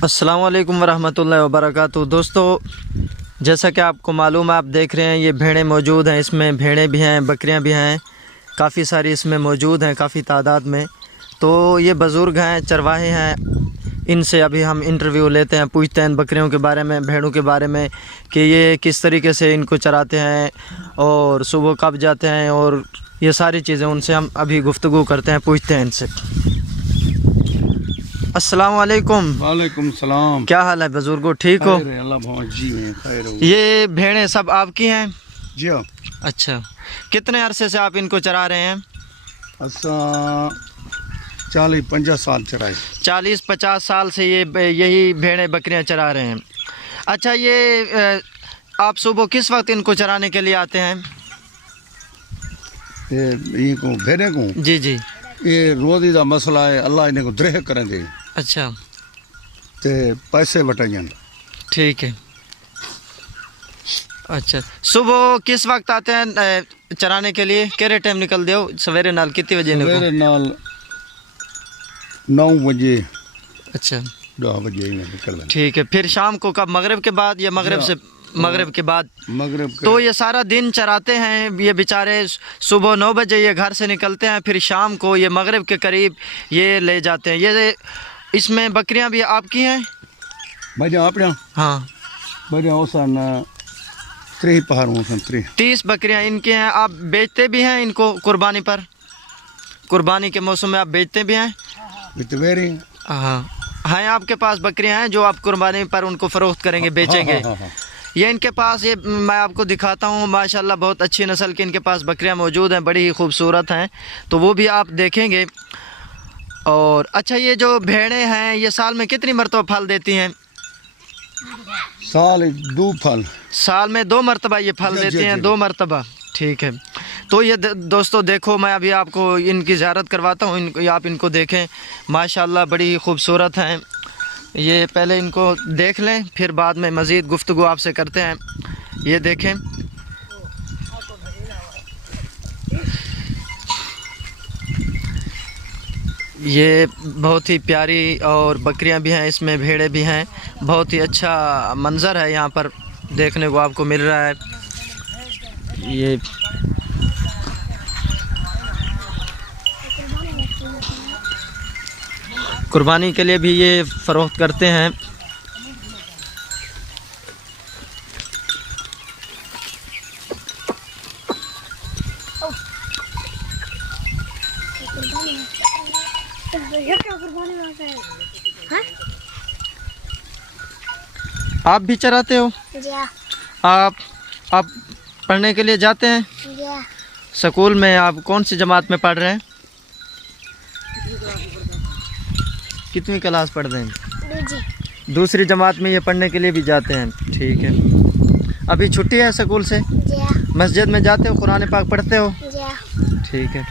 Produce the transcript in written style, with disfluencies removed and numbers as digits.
अस्सलाम वालेकुम वरहमतुल्लाहि वबरकातुहू। दोस्तों, जैसा कि आपको मालूम है, आप देख रहे हैं ये भेड़ें मौजूद हैं। इसमें भेड़ें भी हैं, बकरियां भी हैं, काफ़ी सारी इसमें मौजूद हैं, काफ़ी तादाद में। तो ये बुज़ुर्ग हैं, चरवाहे हैं। इनसे अभी हम इंटरव्यू लेते हैं, पूछते हैं बकरियों के बारे में, भेड़ों के बारे में कि ये किस तरीके से इनको चराते हैं और सुबह कब जाते हैं, और ये सारी चीज़ें उनसे हम अभी गुफ्तगू करते हैं, पूछते हैं इनसे। अस्सलाम वालेकुम। वालेकुम सलाम। क्या हाल है बुजुर्गो, ठीक हो? ये भेड़ें सब आपकी हैं? जी हाँ। अच्छा, कितने अरसे से आप इनको चरा रहे हैं? 40-50 साल चराए। 40-50 साल से यही भेड़ें बकरियां चरा रहे हैं। अच्छा, ये आप सुबह किस वक्त इनको चराने के लिए आते हैं? ये को भेड़े को जी जी, ये रोज़ी का मसला है, अल्लाह इन्हें को द्रेह करें दे। अच्छा, ते पैसे बटाइए। ठीक है। अच्छा, सुबह किस वक्त आते हैं चराने के लिए? केरे टाइम निकल दो? सवेरे नाल कितने बजे निकल? सवेरे नाल 9 बजे। अच्छा, 10 बजे निकल। ठीक है। फिर शाम को कब? मगरिब के बाद या मगरिब से? मगरिब के बाद। मगरिब तो ये सारा दिन चराते हैं ये बेचारे। सुबह 9 बजे ये घर से निकलते हैं, फिर शाम को ये मगरिब के करीब ये ले जाते हैं। ये इसमें बकरियां भी आपकी हैं? बजा अपना। हाँ, बजा ओसन 3 पहाड़ ओसन 30 बकरियां इनके हैं। आप बेचते भी हैं इनको कुर्बानी पर? कुर्बानी के मौसम में आप बेचते भी हैं? बितवेरी। हाँ, हैं आपके पास बकरियां हैं जो आप कुर्बानी पर उनको फ़रोख्त करेंगे, बेचेंगे? हाँ। ये इनके पास, ये मैं आपको दिखाता हूँ, माशाल्लाह बहुत अच्छी नस्ल की इनके पास बकरियां मौजूद हैं, बड़ी ही खूबसूरत हैं। तो वो भी आप देखेंगे। और अच्छा, ये जो भेड़ें हैं ये साल में कितनी मरतबा फल देती हैं? साल 2 फल। साल में 2 मरतबा ये फल देती हैं, 2 मरतबा। ठीक है। तो ये दोस्तों देखो, मैं अभी आपको इनकी ज़ियारत करवाता हूँ, आप इनको देखें, माशाल्लाह बड़ी खूबसूरत हैं। ये पहले इनको देख लें, फिर बाद में मज़ीद गुफ्तगू आपसे करते हैं। ये देखें, ये बहुत ही प्यारी और बकरियां भी हैं, इसमें भेड़े भी हैं। बहुत ही अच्छा मंज़र है यहाँ पर देखने को आपको मिल रहा है। ये कुर्बानी के लिए भी ये फ़रोख्त करते हैं। आप भी चराते हो? आप पढ़ने के लिए जाते हैं? स्कूल में आप कौन सी जमात में पढ़ रहे हैं? कितनी क्लास पढ़ रहे हैं? दूसरी जमात में ये पढ़ने के लिए भी जाते हैं। ठीक है। अभी छुट्टी है स्कूल से? मस्जिद में जाते हो, कुरान पाक पढ़ते हो? ठीक है।